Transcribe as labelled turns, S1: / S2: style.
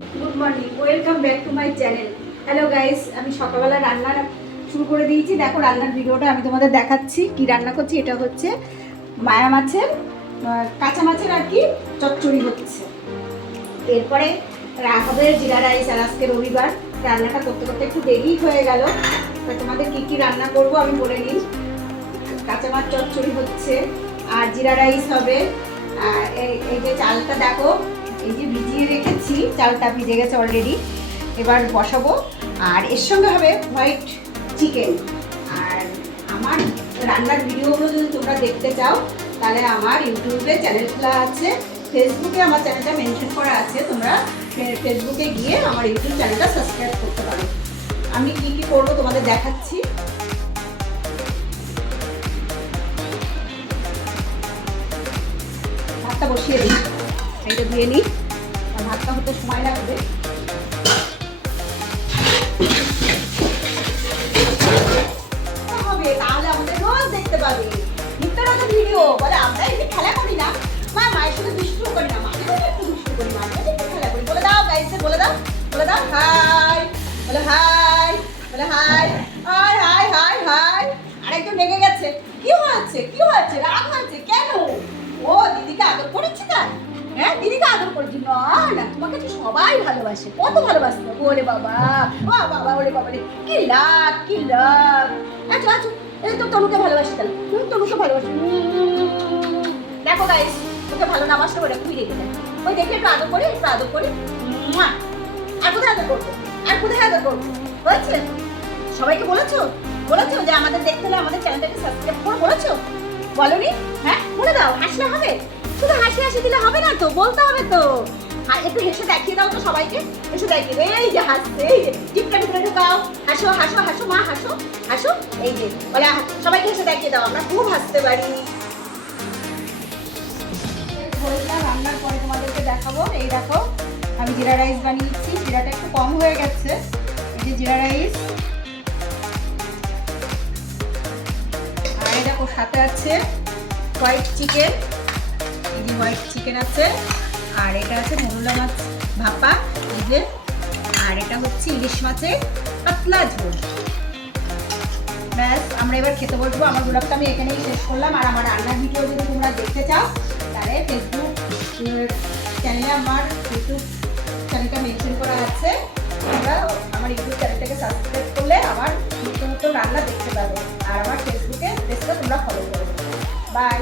S1: Good morning welcome back to my channel hello guys আমি সকালবেলা রান্না শুরু করে দিয়েছি। দেখো, রান্নার ভিডিওটা আমি তোমাদের দেখাচ্ছি। কি রান্না করছি? এটা হচ্ছে মায়া মাছের কাঁচা মাছের আর কি চচ্চড়ি হচ্ছে। এরপরে হবে জিরা রাইস আর আজকে রবিবার। রান্নাটা করতে করতে একটু দেরি হয়ে গেল। তা তোমাদের কি কি রান্না করব আমি বলে নিই কাঁচা মাছ চচ্চড়ি হচ্ছে, আর জিরা রাইস হবে। এই যে চালটা দেখো ভিজিয়ে রেখেছি, চালটা ভিজে গেছে অলরেডি এবার বসাবো। আর এর সঙ্গে হবে হোয়াইট চিকেন আর আমার রান্নার ভিডিওগুলো যদি তোমরা দেখতে চাও, তাহলে আমার ইউটিউবে চ্যানেল খোলা আছে ফেসবুকে আমার চ্যানেলটা মেনশন করা আছে। তোমরা ফেসবুকে গিয়ে আমার ইউটিউব চ্যানেলটা সাবস্ক্রাইব করতে পারো। আমি কি কি করব তোমাদের দেখাচ্ছি। বসিয়ে দিই। এটা দিয়ে নিই। ভাতটা হতে সময় লাগবে। হবে? তাহলে আমাদের রোজ দেখতে পাবে। ভিডিও। বলে, আমরা খেলা করি না, মা, মায়ের সাথে দুষ্টু করি না একটু দুষ্টু করি একটু খেলা করি। বলে দাও বলে দাও বলে দাও হাই বলে হাই বলে hi hi hi hi hi আরেকজন গেছে। কি হয়েছে? কি হয়েছে? রাগ তোমাকে সবাই ভালোবাসে। কত ভালোবাসে ওরে বাবা। ও বাবা রে। কি কি লাভ আচ্ছা আচ্ছা এই তো তনুকে ভালোবাসি তাহলে। তুমি তনুকে ভালোবাসি। দেখো গাইস তোকে ভালো না বাসলে ওরা খুবই যায়। ওই দেখে একটু করি, একটু আদর করি। আর কোথায় আদর করব? আর কোথায় আদর করব? হয়েছে? সবাইকে বলেছ? বলেছ যে আমাদের দেখতে হলে আমাদের চ্যানেলটাকে সাবস্ক্রাইব করে বলেছ? বলনি? হ্যাঁ? বলে দাও, হাসলে হবে। শুধু হাসি হাসি দিলে হবে না তো? বলতে হবে তো। একটু হেসে দেখিয়ে দাও তো সবাইকে। হেসে দেখিয়ে এই যে হাসছে, এই যে। টিপটা টিপটা ঢুকাও। হাসো হাসো হাসো, মা, হাসো হাসো। এই যে, বলে সবাইকে হেসে দেখিয়ে দাও। আমরা খুব হাসতে পারি। রান্নার পরে তোমাদেরকে দেখাবো। এই দেখো, আমি জিরা রাইস বানিয়েছি। জিরাটা একটু কম হয়ে গেছে। এই যে জিরা রাইস। আর দেখো, সাথে আছে হোয়াইট চিকেন। যে হোয়াইট চিকেন আছে। আর এটা আছে মরুলা মাছ ভাপা, এই আর এটা হচ্ছে ইলিশ মাছের পাতলা ঝোল। ব্যাস, আমরা এবার খেতে বসবো। আমার ব্লগটা আমি এখানেই শেষ করলাম। আর আমার রান্নার ভিডিও যদি তোমরা দেখতে চাও, তাহলে ফেসবুক চ্যানেলে আমার ইউটিউব চ্যানেলটা মেনশন করা আছে। তোমরা আমার ইউটিউব চ্যানেলটাকে সাবস্ক্রাইব করলে আমার নতুন নতুন রান্না দেখতে পাবে। আর আমার ফেসবুকে পেজটা তোমরা ফলো করবে বাই